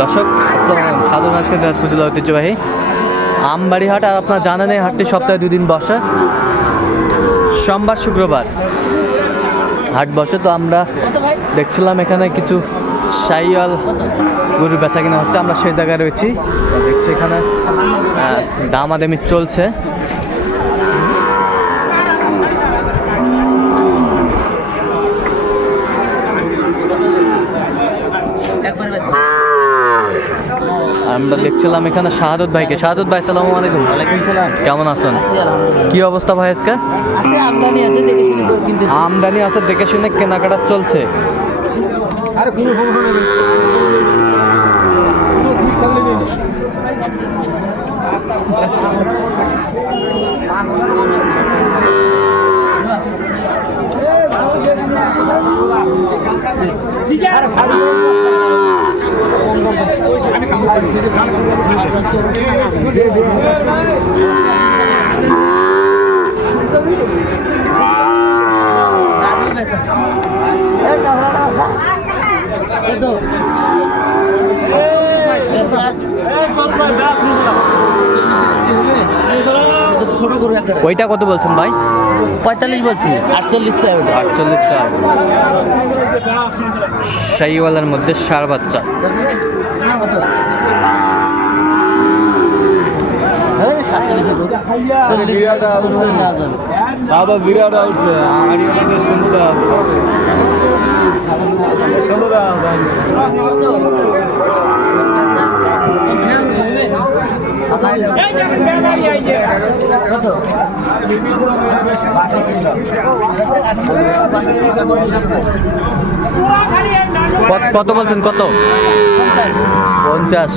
দর্শক, আসসালামু আলাইকুম। সাধু নাচছে দিনাজপুর জেলা ঐতিহ্যবাহী আমবাড়ি হাট আর আপনার জানেন এই হাটটি সপ্তাহে দুদিন বসে। সোমবার, শুক্রবার হাট বসে। তো আমরা দেখছিলাম এখানে কিছু সাইয়াল গরু বেচা কিনা হচ্ছে। আমরা সেই জায়গায় রয়েছি। দেখছি এখানে দামাদামি চলছে। আমরা দেখছিলাম এখানে শাহাদত ভাইকে। শাহাদত ভাই সালামু আলাইকুম। ওয়ালাইকুম সালাম। কেমন আছেন? কি অবস্থা ভাই আজকে? আছে আমদানি আছে দেখে শুনে কিনতে আমদানি আছে দেখে শুনে কেনাকাটা চলছে। আরে কোনো সমস্যা নেই কোনো দুধ থাকলে নেই ছোট গরু একটা ওইটা কত বলছেন ভাই? পঁয়তাল্লিশ বলছি আটচল্লিশ চাই ওটা আটচল্লিশ চার শাহিওয়ালার মধ্যে সার বাচ্চা। দাদা বিরাট উঠছে আড়িয়াটাকে সুন্দর আছে সুন্দর আছে কত- বলছেন কত? পঞ্চাশ।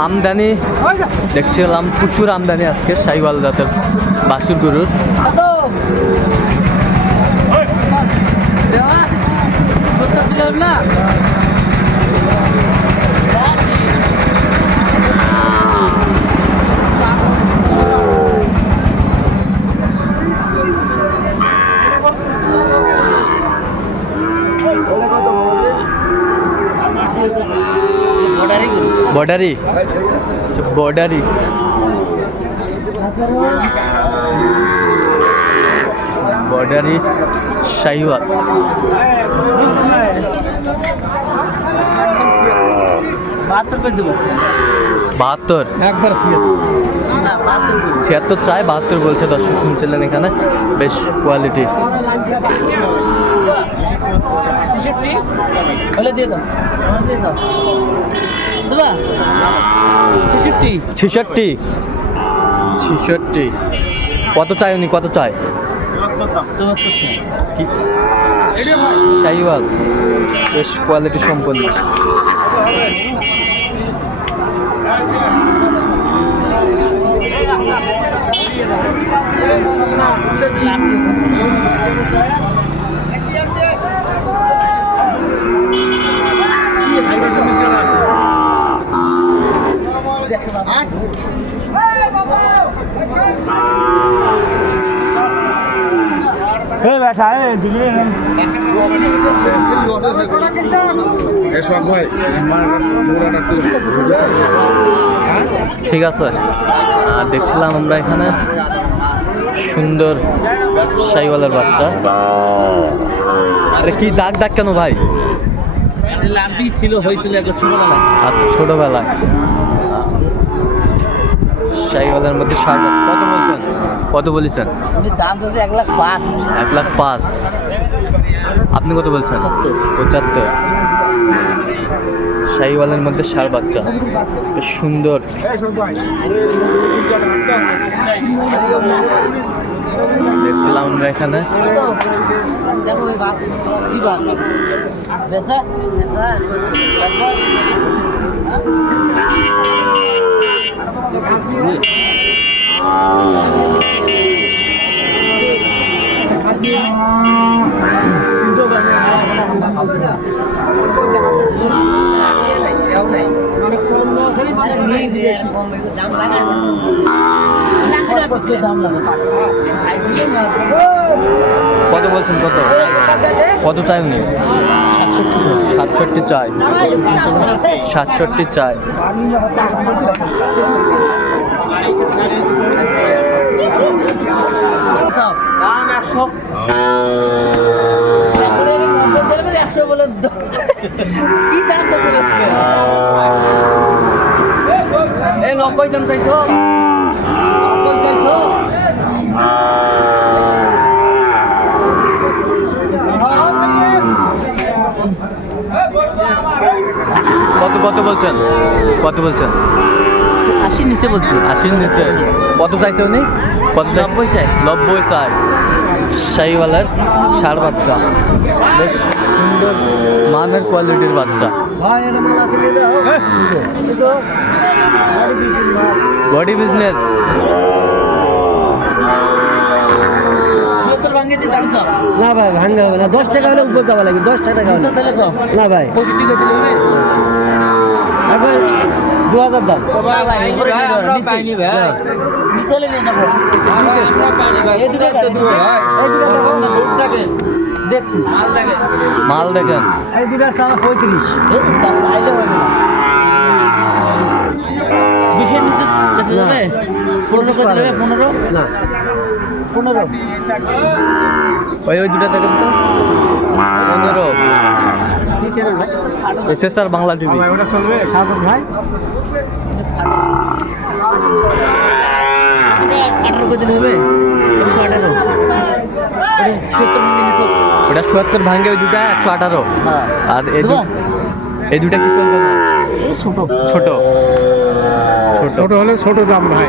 আমদানি দেখছিলাম প্রচুর আমদানি আজকে সাইওয়াল জাতের বাসুর গরুর। না বর্ডারি? বর্ডারি। বর্ডারি শাহিওয়াল। বাহাত্তর একবার ছিয়াত্তর। চায় বাহাত্তর বলছে দর্শক শুনছিলেন এখানে। বেশ কোয়ালিটি হলে দিয়ে দাও। দিয়ে দাও। ছেষট্টি। ছেষট্টি। কত চাই উনি? কত চায় চাই। শাহিওয়াল বেশ কোয়ালিটি সম্পন্ন। দিলে এসব ভাই আমার মোড়াটা তুই ঠিক আছে। আর দেখছিলাম আমরা এখানে সুন্দর শাহিওয়ালের বাচ্চা। আরে কি দাগ দাগ কেন ভাই? ছিল হয়েছিল একবার ছোটবেলায় আচ্ছা ছোটবেলায়। শাহিওয়ালের মধ্যে সার বাচ্চা। কত বলছেন? কত বলেছেন? দাম তো এক লাখ পাঁচ। এক লাখ পাঁচ। আপনি কত বলছেন। পঁচাত্তর। শাহিওয়ালের মধ্যে সার বাচ্চা। বেশ সুন্দর। দেখছিলাম আমরা এখানে। কত বলছেন কত? কত চাই উনি সাতষট্টি চাই। সাতষট্টি চাই। একশো। বলে কি দাম নব্বই দাম চাইছো নব্বই চাইছো কত বলছেন? কত বলছেন? আশি নিচে বলছি। আশির নিচে। কত চাইছে উনি? কত চাই নব্বই চাই। নব্বই চাই। শাহিওয়ালার ষাড় বাচ্চা। বেশ সুন্দর মানের কোয়ালিটির বাচ্চা। Body business. না ভাই ভাঙ্গা হবে না। দশ টাকা হলে উপর যাওয়া লাগবে। দশ টাকা না ভাই। দিলে হবে। একবার দু হাজার দাম। দেখছি। মাল দেখেন। এই দুটা চাওয়া পঁয়ত্রিশ। বিশের নিচে পনেরো পনেরো? না। পনেরো। ওই ওই দুটা দেখেন তো পনেরো আর বাংলা টিভি ওটা চলবে সাগর ভাই এটা আঠারো করে দিলে হবে? একশো আঠারো। এটা সত্তর মিনিট ওটা সত্তর ভাঙ্গে ওই দুটা একশো আঠারো আর এই? দুটা কি চলবে না। ছোট ছোট ছোট হলে ছোট দাম ভাই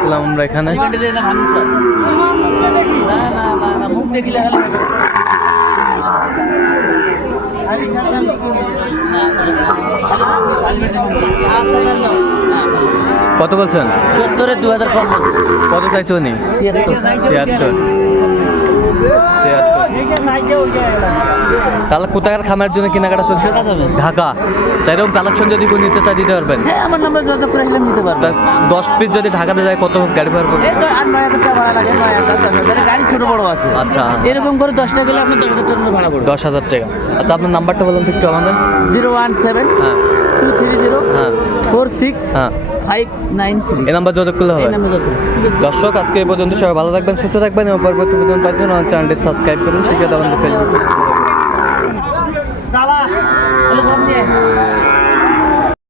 ছিলাম আমরা এখানে। কত বলছেন? সত্তরে দু হাজার কত চাইছে উনি? ছিয়াত্তর। ছিয়াত্তর। তাহলে কোথাকার খামার জন্য কেনাকাটা চলছে? ঢাকা। তাই এরকম কালেকশন যদি কেউ নিতে চাই দিতে পারবেন। হ্যাঁ আমার নাম্বার যোগাযোগ করে নিতে পারব। তা দশ পিস যদি ঢাকাতে যায় কত গাড়ি ভাড়া করবে? টাকা দশ গাড়ি ছোট বড় আছে। আচ্ছা। এরকম করে দশটা গেলে আপনার দশ হাজার টাকা ভাড়া পড়বে দশ হাজার টাকা। আচ্ছা আপনার নাম্বারটা বলুন একটু আমাদের। জিরো ওয়ান সেভেন হ্যাঁ। টু থ্রি জিরো হ্যাঁ। ফোর সিক্স হ্যাঁ। Five nine three. এই নাম্বার যোগাযোগ করলে হবে। দর্শক আজকে এই পর্যন্ত সবাই ভালো থাকবেন সুস্থ থাকবেন এবং পরবর্তী পর্যন্ত জন্য আমার চ্যানেলটি সাবস্ক্রাইব করুন সেই সাথে আমাদের ফেসবুক